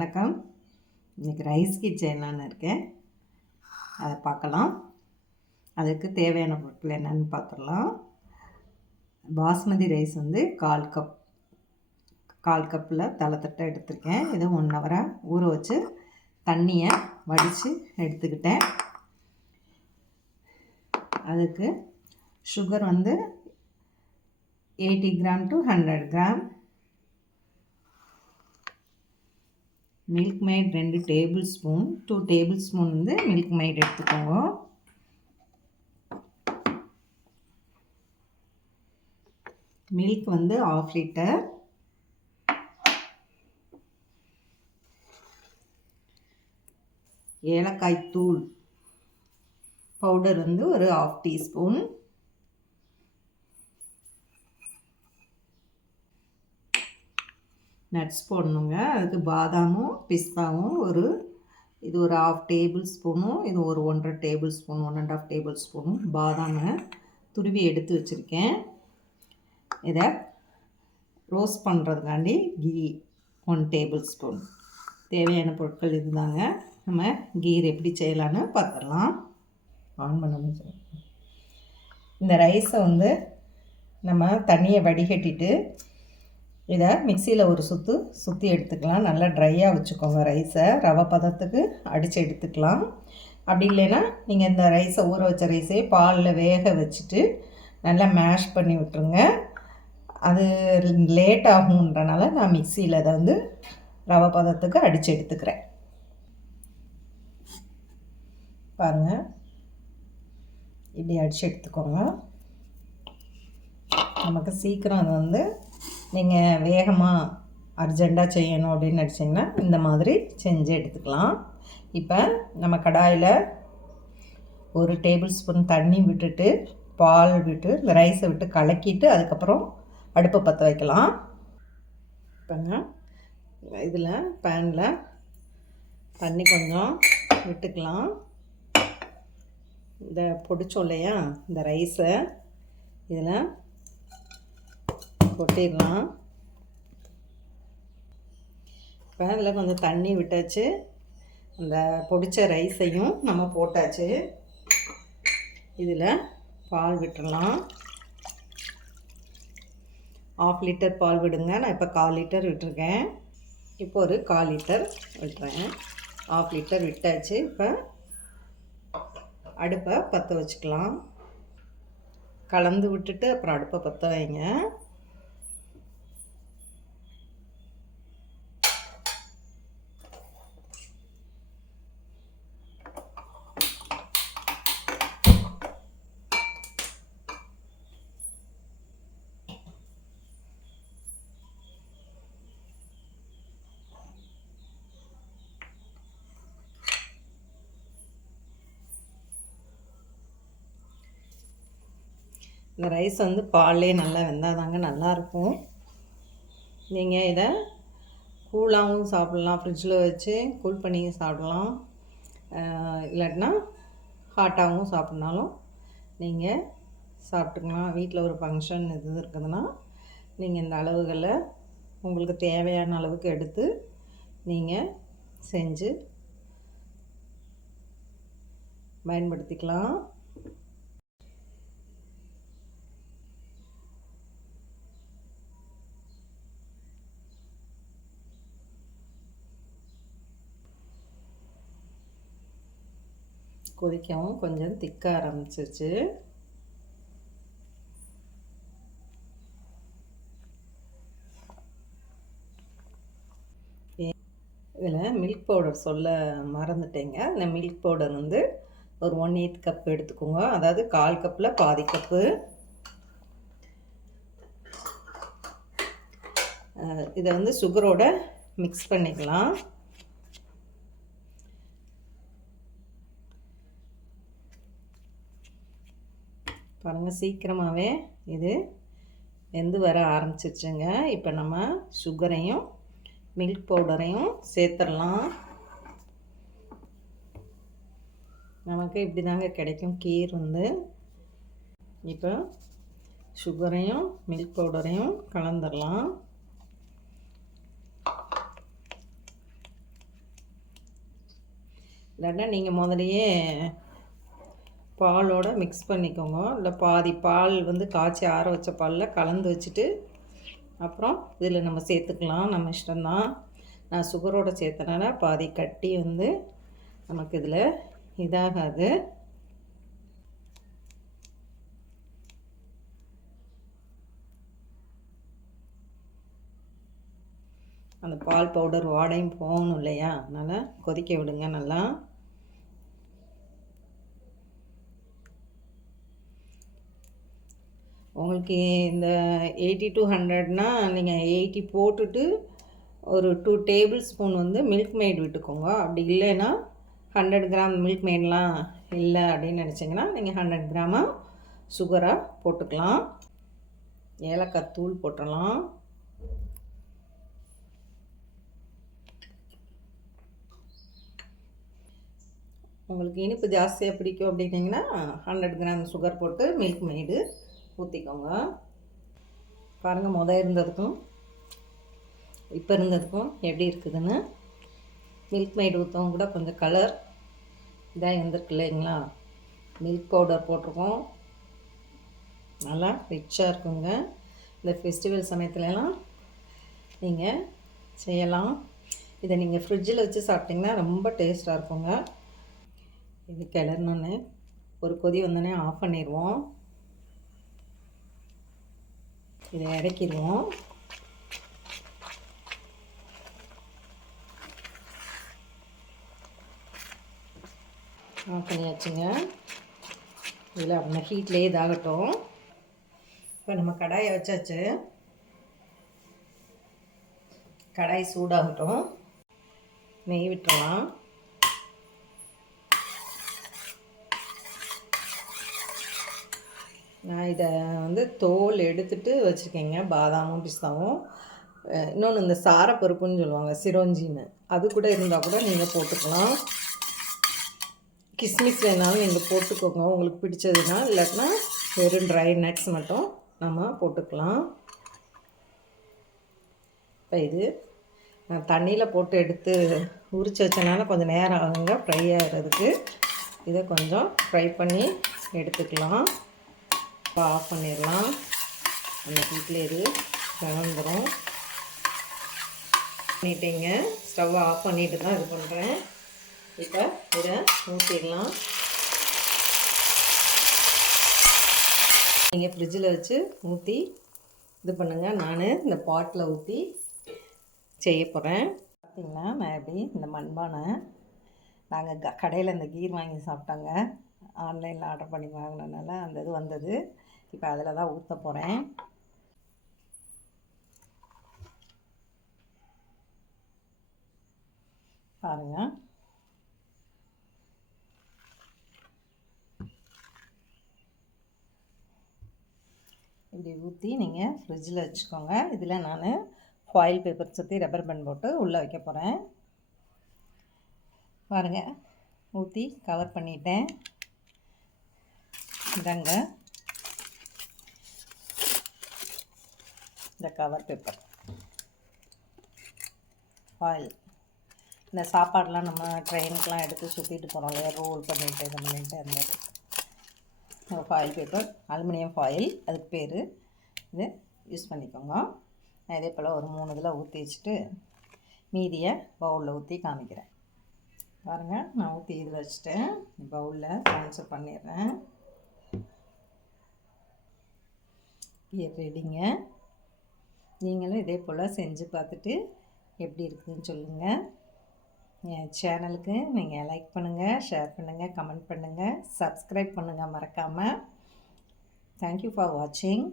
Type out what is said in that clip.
வணக்கம். இன்றைக்கி ரைஸ் கீட் செய்யலான்னு இருக்கேன். அதை பார்க்கலாம். அதுக்கு தேவையான பொருட்கள் என்னென்னு பார்த்துடலாம். பாஸ்மதி ரைஸ் வந்து கால் கப்பில் தட்டை எடுத்துருக்கேன். இதை 1 ஹவராக ஊற வச்சு தண்ணியை வடித்து எடுத்துக்கிட்டேன். அதுக்கு சுகர் வந்து 80 gram to 100 gram, milk mat 2 table spoon, 2 table spoon வந்து மில்க் மேட் எடுத்துக்கோங்க. மில்க் வந்து 1/2 லிட்டர், ஏலக்காய் தூள் பவுடர் வந்து ஒரு 1/2 டீஸ்பூன், நட்ஸ் போடணுங்க. அதுக்கு பாதாமும் பிஸ்தாவும் இது ஒரு 1/2 டேபிள் ஸ்பூனும், இது ஒரு 1.5 டேபிள் ஸ்பூன், 1.5 டேபிள் ஸ்பூனும் பாதாமை துருவி எடுத்து வச்சுருக்கேன். இதை ரோஸ்ட் பண்ணுறதுக்காண்டி கீ 1 டேபிள் ஸ்பூன். தேவையான பொருட்கள் இதுதாங்க. நம்ம கீர் எப்படி செய்யலான்னு பார்த்துடலாம். ஆன் பண்ண இந்த ரைஸை வந்து நம்ம தண்ணியை வடிகட்டிட்டு இதை மிக்சியில் ஒரு சுற்றி எடுத்துக்கலாம். நல்லா ட்ரையாக வச்சுக்கோங்க. ரைஸை ரவை பதத்துக்கு அடித்து எடுத்துக்கலாம். அப்படி இல்லைன்னா நீங்கள் இந்த ரைஸை ஊற வச்ச ரைஸை பாலில் வேக வச்சுட்டு நல்லா மேஷ் பண்ணி விட்டுருங்க. அது லேட் ஆகுன்றனால நான் மிக்சியில் அதை வந்து ரவை பதத்துக்கு அடித்து எடுத்துக்கிறேன். பாருங்கள், இப்படி அடித்து எடுத்துக்கோங்க. நமக்கு சீக்கிரம் அது வந்து நீங்கள் வேகமாக அர்ஜெண்ட்டாக செய்யணும் அப்படின்னு நினச்சிங்கன்னா இந்த மாதிரி செஞ்சு எடுத்துக்கலாம். இப்போ நம்ம கடாயில் 1 டேபிள் ஸ்பூன் தண்ணி விட்டுட்டு பால் விட்டு இந்த ரைஸை விட்டு கலக்கிட்டு அதுக்கப்புறம் அடுப்பை பற்ற வைக்கலாம். இப்போங்க இதில் பேனில் தண்ணி கொஞ்சம் விட்டுக்கலாம். இந்த பொடிச்சோம் இல்லையா, இந்த ரைஸை இதில் கொட்டிடலாம். இப்போ அதில் கொஞ்சம் தண்ணி விட்டாச்சு. அந்த பொடிச்ச ரைஸையும் நம்ம போட்டாச்சு. இதில் பால் விட்டுடலாம். 1/2 லிட்டர் பால் விடுங்க. நான் இப்போ 1/4 லிட்டர் விட்டுருக்கேன். இப்போ ஒரு 1/4 லிட்டர் விட்டுறேன். 1/2 லிட்டர் விட்டாச்சு. இப்போ அடுப்பை பற்ற வச்சுக்கலாம். கலந்து விட்டுட்டு அப்புறம் அடுப்பை பற்ற வைங்க. இந்த ரைஸ் வந்து பால்லே நல்லா வெந்தால் தாங்க நல்லாயிருக்கும். நீங்கள் இதை கூலாகவும் சாப்பிட்லாம், ஃப்ரிட்ஜில் வச்சு கூல் பண்ணி சாப்பிடலாம். இல்லாட்டினா ஹாட்டாகவும் சாப்பிட்னாலும் நீங்கள் சாப்பிட்டுக்கலாம். வீட்டில் ஒரு ஃபங்க்ஷன் இது இருக்குதுன்னா நீங்கள் இந்த அளவுகளை உங்களுக்கு தேவையான அளவுக்கு எடுத்து நீங்கள் செஞ்சு பயன்படுத்திக்கலாம். கொதிக்கவும் கொஞ்சம் திக்க ஆரம்பிச்சிருச்சு. இதில் மில்க் பவுடர் சொல்ல மறந்துட்டேங்க. இந்த மில்க் பவுடர் வந்து ஒரு 1/8 கப் எடுத்துக்கோங்க. அதாவது 1/4 கப்பில் பாதி கப்பு. இதை வந்து சுகரோட மிக்ஸ் பண்ணிக்கலாம். பாருங்கள், சீக்கிரமாகவே இது வெந்து வர ஆரம்பிச்சிருச்சுங்க. இப்போ நம்ம சுகரையும் மில்க் பவுடரையும் சேர்த்துடலாம். நமக்கு இப்படி தாங்க கிடைக்கும் கீர் வந்து. இப்போ சுகரையும் மில்க் பவுடரையும் கலந்துடலாம். இல்லைன்னா நீங்கள் முதலையே பாலோட மிக்ஸ் பண்ணிக்கோங்க. இல்லை பாதி பால் வந்து காய்ச்சி ஆற வச்ச பாலில் கலந்து வச்சுட்டு அப்புறம் இதில் நம்ம சேர்த்துக்கலாம். நம்ம இஷ்டம்தான். நான் சுகரோடு சேர்த்தனால பாதி கட்டி வந்து நமக்கு இதில் இதாகாது. அந்த பால் பவுடர் வாடையும் போகணும் இல்லையா, அதனால் கொதிக்க விடுங்க நல்லா. உங்களுக்கு இந்த 80 to 100னா நீங்கள் 80 போட்டுட்டு ஒரு 2 டேபிள் ஸ்பூன் வந்து மில்க் மெய்ட் விட்டுக்கோங்க. அப்படி இல்லைன்னா 100 கிராம் மில்க் மெய்ட்லாம் இல்லை அப்படின்னு நினச்சிங்கன்னா நீங்கள் 100 கிராமாக சுகராக போட்டுக்கலாம். ஏலக்காய் தூள் போட்டுடலாம். உங்களுக்கு இனிப்பு ஜாஸ்தியாக பிடிக்கும் அப்படின்னிங்கன்னா 100 கிராம் சுகர் போட்டு மில்க் மெய்டு ஊற்றிக்கோங்க. பாருங்கள் இருந்ததுக்கும் இப்போ இருந்ததுக்கும் எப்படி இருக்குதுன்னு. மில்க் மெய்டு ஊற்றவும் கூட கொஞ்சம் கலர் இதாக இருந்திருக்கு இல்லைங்களா. மில்க் பவுடர் போட்டிருக்கோம், நல்லா ரிச்சாக இருக்குங்க. இந்த ஃபெஸ்டிவல் சமயத்துலலாம் நீங்கள் செய்யலாம். இதை நீங்கள் ஃப்ரிட்ஜில் வச்சு சாப்பிட்டிங்கன்னா ரொம்ப டேஸ்ட்டாக இருக்குங்க. இது கிளறணுன்னு ஒரு கொதி வந்தோடனே ஆஃப் பண்ணிடுவோம். இதை இறக்கிடுவோம். ஆஃப் பண்ணியாச்சுங்க. இதில் அப்படின்னா ஹீட்லேயே இதாகட்டும். இப்போ நம்ம கடாயை வச்சாச்சு. கடாய் சூடாகட்டும். நெய் விட்டுறலாம். நான் இதை வந்து தோல் எடுத்துகிட்டு வச்சுருக்கேங்க, பாதாமும் பிஸ்தாவும். இன்னொன்று இந்த சாரப்பருப்புன்னு சொல்லுவாங்க, சிரோஞ்சின்னு, அது கூட இருந்தால் கூட நீங்கள் போட்டுக்கலாம். கிஸ்மிஸ் வேணாலும் நீங்கள் போட்டுக்கோங்க உங்களுக்கு பிடிச்சதுன்னா. இல்லாட்டினா வெறும் ட்ரை நட்ஸ் மட்டும் நம்ம போட்டுக்கலாம். இப்போ இது நான் தண்ணியில் போட்டு எடுத்து உரித்து வச்சனால கொஞ்சம் நேரம் ஆகுங்க ஃப்ரை ஆகிறதுக்கு. இதை கொஞ்சம் ஃப்ரை பண்ணி எடுத்துக்கலாம். இப்போ ஆஃப் பண்ணிடலாம். அந்த ஹீட்டில் இது கிளம்புறோம். பண்ணிட்டேங்க. ஸ்டவ்வை ஆஃப் பண்ணிட்டு தான் இது பண்ணுறேன். இப்போ இதை ஊற்றிடலாம். நீங்கள் ஃப்ரிட்ஜில் வச்சு ஊற்றி இது பண்ணுங்கள். நான் இந்த பாட்டில் ஊற்றி செய்ய போகிறேன். பார்த்திங்கன்னா நான் எப்படி இந்த மண்பானை நாங்கள் கடையில் இந்த கீர் வாங்கி சாப்பிட்டாங்க. ஆன்லைனில் ஆர்டர் பண்ணி வாங்கினதுனால அந்த இது வந்தது. இப்போ அதில் தான் ஊற்ற போகிறேன். பாருங்கள். இப்படி ஊற்றி நீங்கள் ஃப்ரிட்ஜில் வச்சுக்கோங்க. இதில் நான் ஃபாயில் பேப்பர் சுற்றி ரப்பர் பேண்ட் போட்டு உள்ளே வைக்க போகிறேன். பாருங்கள், ஊற்றி கவர் பண்ணிட்டேன். இதாங்க இந்த கவர் பேப்பர் ஃபாயில். இந்த சாப்பாடெலாம் நம்ம ட்ரெயினுக்கெலாம் எடுத்து சுற்றிட்டு போகிறோம் இல்லையா, ரோல் பண்ணிவிட்டு இது பண்ணிவிட்டு அந்த ஃபாயில் பேப்பர், அலுமினியம் ஃபாயில் அதுக்கு பேர். இது யூஸ் பண்ணிக்கோங்க. நான் இதே போல் ஒரு 3 இதில் ஊற்றி வச்சுட்டு மீதியை பவுலில் ஊற்றி காமிக்கிறேன். பாருங்கள், நான் ஊற்றி இதில் வச்சுட்டேன். பவுலில் ட்ரான்ஸ்ஃபர் பண்ணிடுறேன். ரெடிங்க. நீங்களும் இதே போல் செஞ்சு பார்த்துட்டு எப்படி இருக்குதுன்னு சொல்லுங்கள். என் சேனலுக்கு நீங்கள் லைக் பண்ணுங்கள், ஷேர் பண்ணுங்கள், கமெண்ட் பண்ணுங்கள், சப்ஸ்கிரைப் பண்ணுங்கள் மறக்காமல். தேங்க்யூ ஃபார் வாட்சிங்.